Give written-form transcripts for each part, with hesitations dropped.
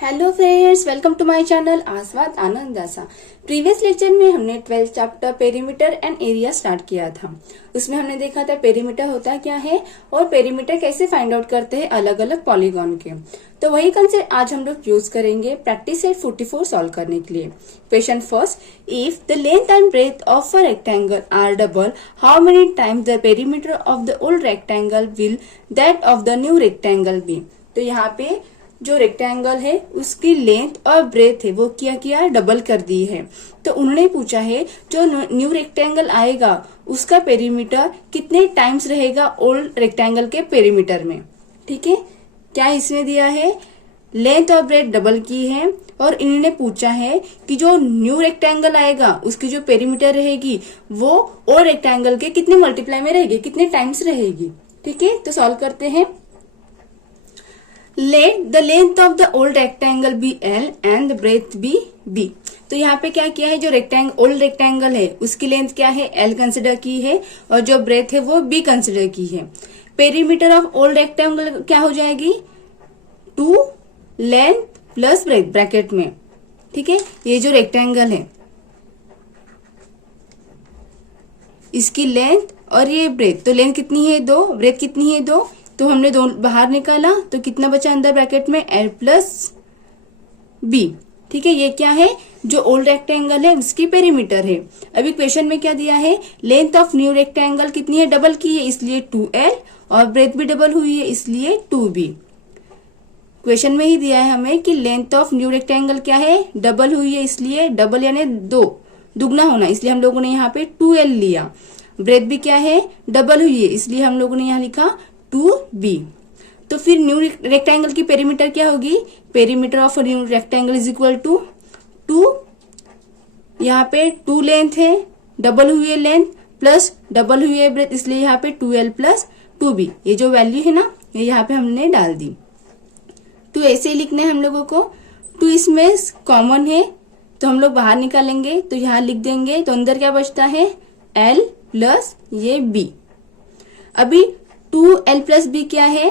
Hello friends, welcome to my channel Aaswad Anand Dasa. Previous lecture में हमने 12th chapter perimeter and area start किया था। उसमें हमने देखा था पेरीमीटर होता क्या है और पेरीमीटर कैसे फाइंड आउट करते हैं अलग अलग पॉलीगॉन के। तो वही कंसेप्ट आज हम लोग यूज करेंगे प्रैक्टिस सेट 44 सॉल्व करने के लिए। Question first, if the length and breadth of a rectangle are double, how many times the perimeter of the old rectangle will that of the new rectangle be. तो यहाँ पे जो rectangle है उसकी length और ब्रेथ है वो क्या किया, डबल कर दी है। तो उन्होंने पूछा है जो न्यू रेक्टेंगल आएगा उसका पेरीमीटर कितने टाइम्स रहेगा ओल्ड रेक्टेंगल के पेरीमीटर में। ठीक है, क्या इसमें दिया है, लेंथ और ब्रेथ डबल की है और इन्होंने पूछा है कि जो न्यू रेक्टेंगल आएगा उसकी जो पेरीमीटर रहेगी वो ओल्ड रेक्टेंगल के कितने मल्टीप्लाई में रहेगी, कितने टाइम्स रहेगी। ठीक है, तो सॉल्व करते हैं। Let the length of the old rectangle be L and the breadth be B। तो यहाँ पे क्या किया है, जो ओल्ड रेक्टेंगल है उसकी लेंथ क्या है, L कंसिडर की है और जो ब्रेथ है वो B कंसिडर की है। पेरीमीटर ऑफ ओल्ड रेक्टेंगल क्या हो जाएगी, 2 लेंथ प्लस ब्रेथ ब्रैकेट में। ठीक है, ये जो रेक्टेंगल है इसकी लेंथ और ये ब्रेथ, तो लेंथ कितनी है 2, ब्रेथ कितनी है 2, तो हमने दो बाहर निकाला तो कितना बचा अंदर ब्रैकेट में, L प्लस B। ठीक है, ये क्या है, जो ओल्ड रेक्टेंगल है उसकी पेरीमीटर है। अभी क्वेश्चन में क्या दिया है, लेंथ ऑफ न्यू रेक्टेंगल कितनी है, डबल की है इसलिए 2L और ब्रेथ भी डबल हुई है इसलिए 2B। क्वेश्चन में ही दिया है हमें कि लेंथ ऑफ न्यू रेक्टेंगल क्या है, डबल हुई है इसलिए डबल यानी 2 दुगना होना, इसलिए हम लोगों ने यहाँ पे 2L लिया। ब्रेथ भी क्या है, डबल हुई है इसलिए हम लोगों ने यहाँ लिखा 2B। तो फिर न्यू रेक्टेंगल की पेरीमीटर क्या होगी, perimeter of new rectangle is equal to 2, यहाँ पे 2 लेंथ है, डबल हुई है लेंथ प्लस डबल हुई है ब्रेथ इसलिए यहाँ पे 2L प्लस 2B। ये जो वैल्यू है ना ये यहाँ पे हमने डाल दी। तो ऐसे ही लिखना है हम लोगों को। 2 इसमें कॉमन है तो हम लोग बाहर निकालेंगे तो यहाँ लिख देंगे, तो अंदर क्या बचता है, L प्लस ये B। अभी 2L प्लस B क्या है,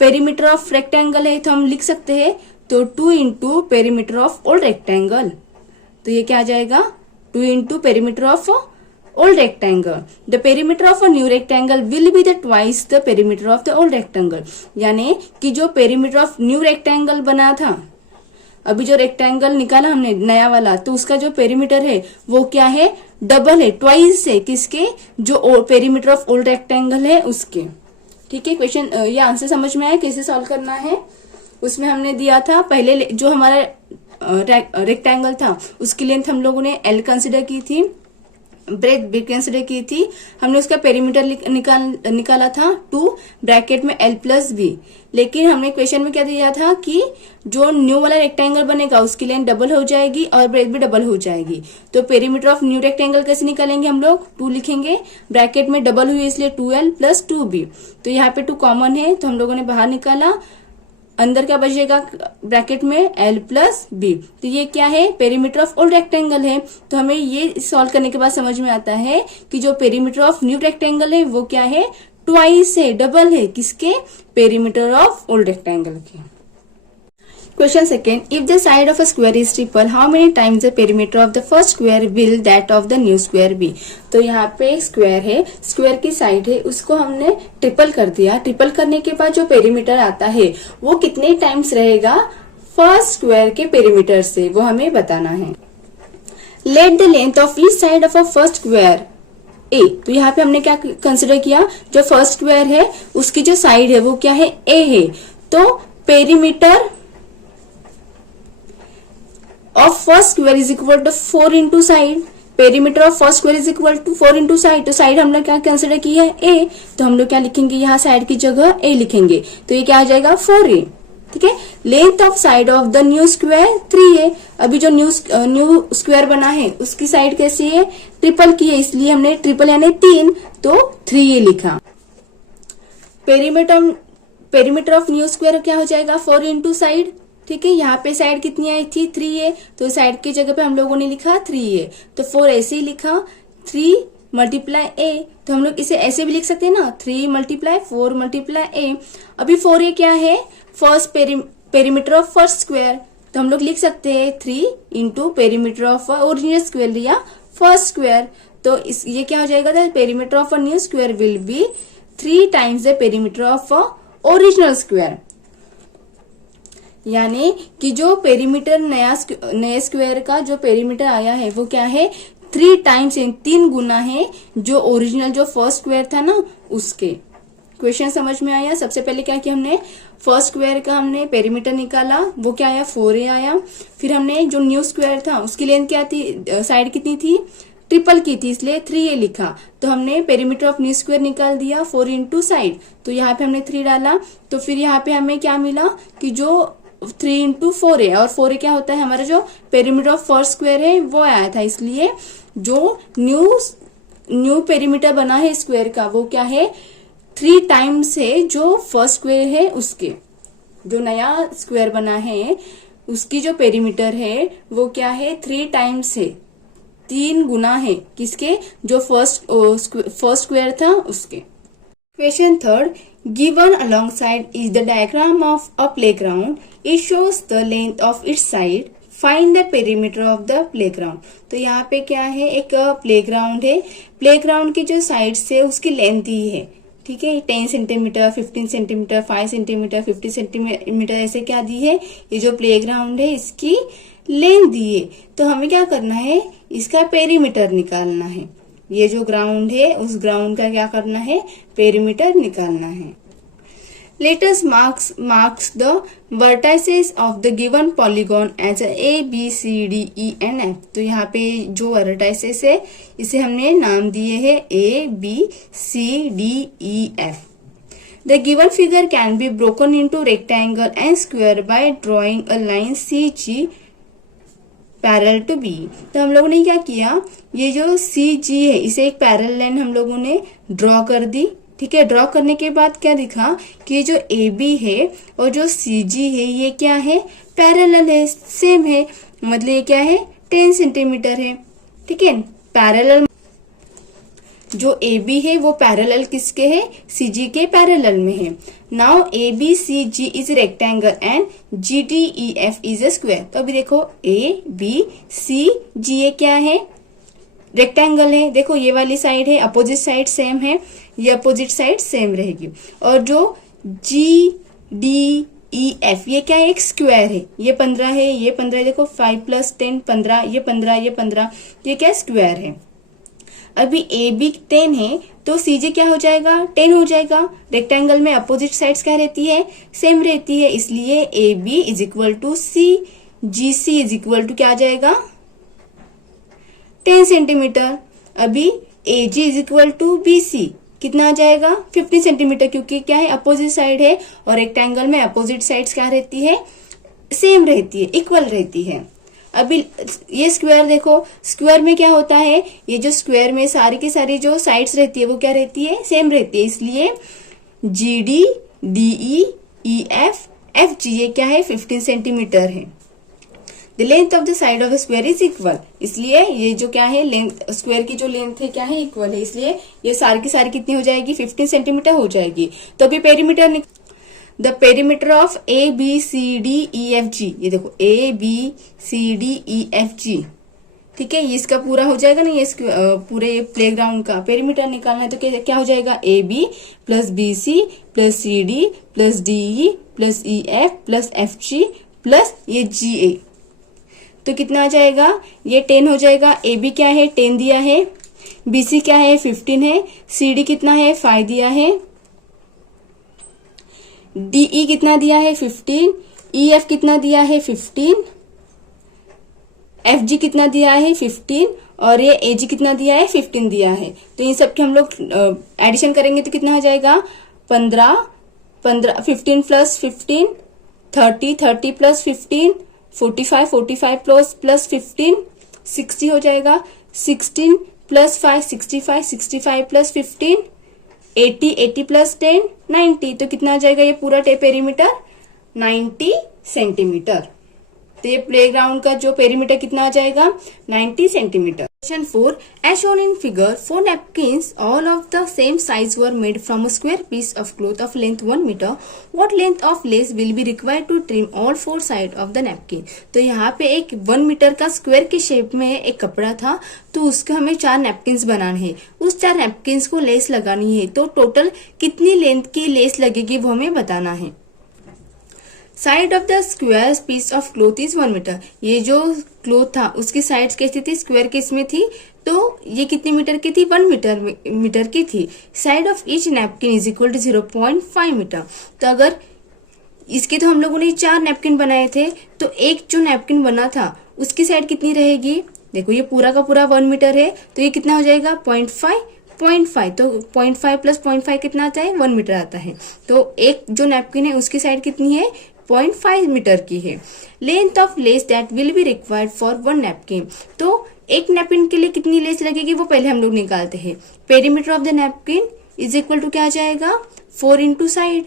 पेरीमीटर ऑफ रेक्टेंगल है तो हम लिख सकते हैं तो 2 into perimeter of old rectangle. तो ये क्या आ जाएगा, 2 into perimeter of old rectangle. The perimeter of a new rectangle will be the twice the perimeter of the old rectangle. यानी कि जो पेरीमीटर ऑफ न्यू रेक्टेंगल बना था, अभी जो रेक्टेंगल निकाला हमने नया वाला, तो उसका जो पेरीमीटर है वो क्या है, डबल है, ट्वाइस है किसके, जो पेरीमीटर ऑफ ओल्ड रेक्टेंगल है उसके। ठीक है, क्वेश्चन ये आंसर समझ में आया कैसे सॉल्व करना है। उसमें हमने दिया था पहले जो हमारा रेक्टेंगल था उसकी लेंथ हम लोगों ने L कंसिडर की थी, ब्रेथ B कंसिडर की थी, हमने उसका पेरीमीटर निकाला था 2 ब्रैकेट में L प्लस B। लेकिन हमने क्वेश्चन में क्या दिया था कि जो न्यू वाला रेक्टेंगल बनेगा उसकी लेंथ डबल हो जाएगी और ब्रेथ भी डबल हो जाएगी। तो पेरीमीटर ऑफ न्यू रेक्टेंगल कैसे निकालेंगे, हम लोग 2 लिखेंगे, ब्रैकेट में डबल हुई इसलिए 2L प्लस 2B। तो यहाँ पे 2 कॉमन है तो हम लोगों ने बाहर निकाला, अंदर क्या बचेगा ब्रैकेट में L प्लस B। तो ये क्या है, पेरीमीटर ऑफ ओल्ड रेक्टेंगल है। तो हमें ये सॉल्व करने के बाद समझ में आता है कि जो पेरीमीटर ऑफ न्यू रेक्टेंगल है वो क्या है, ट्वाइस है, डबल है किसके, पेरीमीटर ऑफ ओल्ड रेक्टेंगल के। Question second, if the side of a square is triple, how many times the perimeter of the first square will that of the new square be. तो यहाँ पे एक square है, square की side है उसको हमने ट्रिपल कर दिया। ट्रिपल करने के बाद जो पेरीमीटर आता है वो कितने टाइम्स रहेगा फर्स्ट स्क्वायर के पेरीमीटर से, वो हमें बताना है। Let the length of each side of a first square A। तो यहाँ पे हमने क्या कंसिडर किया, जो फर्स्ट स्क्वायर है उसकी जो साइड है वो क्या है, A है। तो perimeter of first square is equal to 4 into side. Perimeter of first square is equal to 4 into side. तो साइड हम लोग क्या कंसिडर की है, A। तो हम लोग क्या लिखेंगे, यहाँ साइड की जगह A लिखेंगे तो ये क्या आ जाएगा 4A। ठीक है, length of side of the new square 3 है। अभी जो न्यू स्क्वायर बना है उसकी साइड कैसी है, ट्रिपल की है इसलिए हमने ट्रिपल यानी 3 तो 3A लिखा। पेरीमीटर ऑफ न्यू स्क्वायर क्या हो जाएगा, 4 इंटू साइड। ठीक है, यहाँ पे साइड कितनी आई थी, 3A, तो साइड की जगह पे हम लोगों ने लिखा 3A। तो 4 ऐसे ही लिखा, 3 मल्टीप्लाई A। तो हम लोग इसे ऐसे भी लिख सकते हैं ना, 3 मल्टीप्लाई 4 मल्टीप्लाई A। अभी 4A क्या है, first perimeter of first square. तो हम लोग लिख सकते हैं 3 into perimeter of original square या फर्स्ट स्क्वायर। तो ये क्या हो जाएगा, the perimeter of a new square will be 3 times the perimeter of original square. यानी कि जो पेरीमीटर नए स्क्वायर का जो पेरीमीटर आया है वो क्या है, 3 टाइम्स, 3 गुना है जो ओरिजिनल जो फर्स्ट स्क्वायर था ना उसके। क्वेश्चन समझ में आया। सबसे पहले क्या किया हमने, फर्स्ट स्क्वायर का हमने पेरीमीटर निकाला, वो क्या आया 4a आया। फिर हमने जो न्यू स्क्वायर था उसकी लेंथ क्या थी, साइड कितनी थी, ट्रिपल की थी, इसलिए 3a लिखा। तो हमने पेरीमीटर ऑफ न्यू स्क्वायर निकाल दिया 4 इंटू साइड, तो यहाँ पे हमने 3 डाला। तो फिर यहाँ पे हमें क्या मिला कि जो 3 इंटू 4a, और 4a क्या होता है हमारा जो पेरीमीटर ऑफ फर्स्ट स्क्वायर है वो आया था, इसलिए जो न्यू पेरीमीटर बना है स्क्वायर का वो क्या है, 3 टाइम्स है जो फर्स्ट स्क्वायर है उसके। जो नया स्क्वायर बना है उसकी जो पेरीमीटर है वो क्या है, 3 टाइम्स है, 3 गुना है किसके, जो फर्स्ट स्क्वायर था उसके। Question third, given alongside is the diagram of a playground. It shows the length of its side. Find the perimeter of the playground. तो यहाँ पे क्या है, एक प्लेग्राउंड है, प्लेग्राउंड की जो साइड से उसकी लेंथ ही है, ठीक है, 10 सेंटीमीटर, 15 सेंटीमीटर, 5 सेंटीमीटर, 50 सेंटीमीटर, ऐसे क्या दी है, ये जो प्लेग्राउंड है इसकी लेंथ दी है। तो हमें क्या करना है, इसका पेरीमीटर निकालना है। ये जो ग्राउंड है उस ग्राउंड का क्या करना है, पेरीमीटर निकालना है। Let us marks the vertices of the given polygon as A, B, C, D, E and F. तो यहाँ पे जो vertices है इसे हमने नाम दिए है A, B, C, D, E, F. The given figure can be broken into rectangle and square by drawing a line CG parallel to B. तो हम लोगों ने क्या किया, ये जो सी जी है इसे एक पैरेलल लाइन हम लोगों ने ड्रॉ कर दी, ठीक है। ड्रॉ करने के बाद क्या दिखा कि ये जो ए बी है और जो सी जी है ये क्या है, पैरेलल है, सेम है, मतलब ये क्या है 10 सेंटीमीटर है, ठीक है। पैरेलल जो ए बी है वो पैरेलल किसके है, सी जी के पैरेलल में है। Now A B C G is rectangle and G D E F is a square. तो अभी देखो ए बी सी जी ये क्या है, रेक्टेंगल है। देखो ये वाली साइड है, अपोजिट साइड सेम है, ये अपोजिट साइड सेम रहेगी। और जो जी डी ई एफ ये क्या है, एक स्क्वायर है, ये 15 है, ये 15 है, देखो 5 + 10 15, ये 15, ये 15, ये क्या स्क्वायर है। अभी ए बी 10 है तो सी जे क्या हो जाएगा, 10 हो जाएगा। रेक्टेंगल में अपोजिट साइड्स क्या रहती है, सेम रहती है, इसलिए A B is equal to C G C is equal to क्या आ जाएगा 10 सेंटीमीटर। अभी A G is equal to B C कितना आ जाएगा 50 सेंटीमीटर, क्योंकि क्या है अपोजिट साइड है और रेक्टेंगल में अपोजिट साइड्स क्या रहती है, सेम रहती है, इक्वल रहती है। अभी ये स्क्वायर देखो, स्क्वायर में क्या होता है, ये जो स्क्वायर में सारी की सारी जो साइड्स रहती है वो क्या रहती है, सेम रहती है, इसलिए G D D E F F G ये क्या है 15 सेंटीमीटर है। The length of the side of the square is equal, इसलिए ये जो क्या है लेंथ, स्क्वायर की जो लेंथ है क्या है इक्वल है, इसलिए ये सारी की सारी कितनी हो जाएगी 15 सेंटीमीटर हो जाएगी। तो अभी perimeter, the perimeter of A B C D E F G, ये देखो A B C D E F G, ठीक है, इसका पूरा हो जाएगा ना, ये पूरे प्लेग्राउंड का पेरीमीटर निकालना है। तो क्या हो जाएगा A B plus B C plus C D plus D E plus E F plus F G plus ये जी ए, तो कितना आ जाएगा, ये 10 हो जाएगा। ए बी क्या है 10 दिया है, बी सी क्या है 15 है, सी डी कितना है 5 दिया है, डीई कितना दिया है 15, ई एफ कितना दिया है 15, एफ जी कितना दिया है 15 और ये ए जी कितना दिया है 15 दिया है। तो इन सब के हम लोग एडिशन करेंगे तो कितना हो जाएगा 15 15 प्लस 15 30 30 प्लस 15 45 45 प्लस 15 60 हो जाएगा, 16 प्लस 5 65 65 प्लस 15 80 80 प्लस 10 90, तो कितना आ जाएगा ये पूरा पेरीमीटर 90 सेंटीमीटर। तो ये प्लेग्राउंड का जो पेरीमीटर कितना आ जाएगा 90 centimetre. Question 4. As shown in figure, 4 napkins, all of the same size, were made from a square piece of cloth of length 1 meter. What length of lace will be required to trim all 4 sides of the napkin? तो यहाँ पे एक 1 metre का square के shape में एक कपड़ा था, तो उसके हमें 4 नैपकिन्स बनाने हैं। उस 4 नैपकिन्स को लेस लगानी है, तो टोटल कितनी लेंथ की लेस लगेगी वो हमें बताना है। Side of the square piece of cloth is 1 metre. ये जो क्लोथ था उसकी साइड्स कैसी थी, स्क्वायर केस में थी, तो ये कितने मीटर की थी, 1 मीटर की थी। Side of each napkin is equal to 0.5 metre. तो अगर इसके तो हम लोगों ने 4 नैपकिन बनाए थे, तो एक जो नैपकिन बना था उसकी साइड कितनी रहेगी, देखो ये पूरा का पूरा 1 मीटर है, तो ये कितना हो जाएगा 0.5, तो 0.5 प्लस 0.5 कितना आता है, 1 मीटर आता है। तो एक जो नैपकिन है उसकी साइड कितनी है, 0.5 मीटर की है। Length of less that will be required for 1 napkin. तो एक नैपकिन के लिए कितनी लेस लगेगी वो पहले हम लोग निकालते हैं। Perimeter of the napkin is equal to क्या आ जाएगा, 4 इंटू साइड।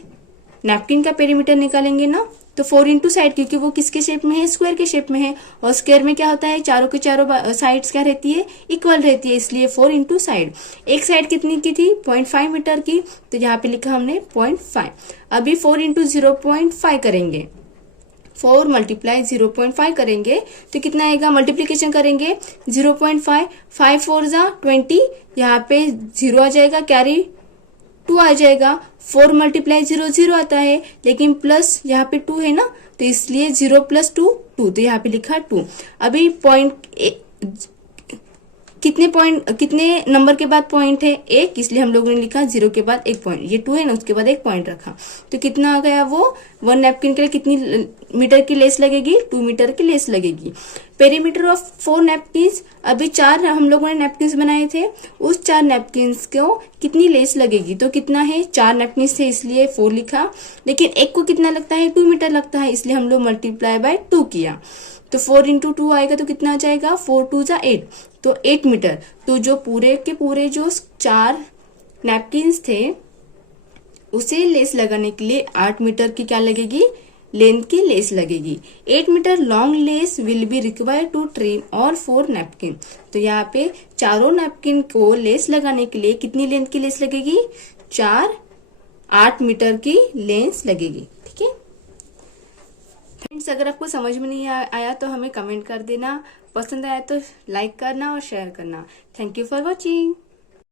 नैपकिन का पेरीमीटर निकालेंगे ना, तो 4 इंटू साइड, क्योंकि वो किसके शेप में है, स्क्वायर के शेप में है, और स्क्वायर में क्या होता है, चारों के चारों साइड्स क्या रहती है, इक्वल रहती है, इसलिए 4 इंटू साइड। एक साइड कितनी की थी, 0.5 मीटर की, तो यहाँ पे लिखा हमने 0.5। अभी 4 इंटू 0.5 करेंगे, 4 मल्टीप्लाई 0.5 करेंगे तो कितना आएगा, मल्टीप्लीकेशन करेंगे 0.5, 5 4 जा 20, यहाँ पे 0 आ जाएगा, कैरी 2 आ जाएगा। 4 मल्टीप्लाई 0 0 आता है, लेकिन प्लस यहाँ पे 2 है ना, तो इसलिए 0 प्लस 2 2, तो यहाँ पे लिखा 2। अभी कितने नंबर के बाद पॉइंट है, 1, इसलिए हम लोगों ने लिखा 0 के बाद 1 पॉइंट। ये 2 है ना, उसके बाद 1 पॉइंट रखा, तो कितना आ गया वो, 1 नैपकिन के लिए कितनी मीटर की लेस लगेगी, 2 मीटर की लेस लगेगी। पेरीमीटर ऑफ 4 नैपकिन्स, अभी 4 हम लोगों ने नैपकिन्स बनाए थे, उस 4 नैपकिन्स को कितनी लेस लगेगी, तो कितना है, 4 नैपकिन्स थे इसलिए 4 लिखा, लेकिन एक को कितना लगता है, 2 मीटर लगता है, इसलिए हम लोग मल्टीप्लाई बाय 2 किया, तो 4 इंटू 2 आएगा, तो कितना आ जाएगा, 4 2 जा 8, तो 8 मीटर। तो जो पूरे के पूरे जो 4 नैपकिन्स थे उसे लेस लगाने के लिए 8 मीटर की क्या लगेगी, लेंथ की लेस लगेगी। 8 metre long lace will be required to trim all 4 napkin. तो यहाँ पे चारों नैपकिन को लेस लगाने के लिए कितनी लेंथ की लेस लगेगी, 8 मीटर की लेंस लगेगी। ठीक है फ्रेंड्स, अगर आपको समझ में नहीं आया तो हमें कमेंट कर देना, पसंद आया तो लाइक करना और शेयर करना। Thank you for watching.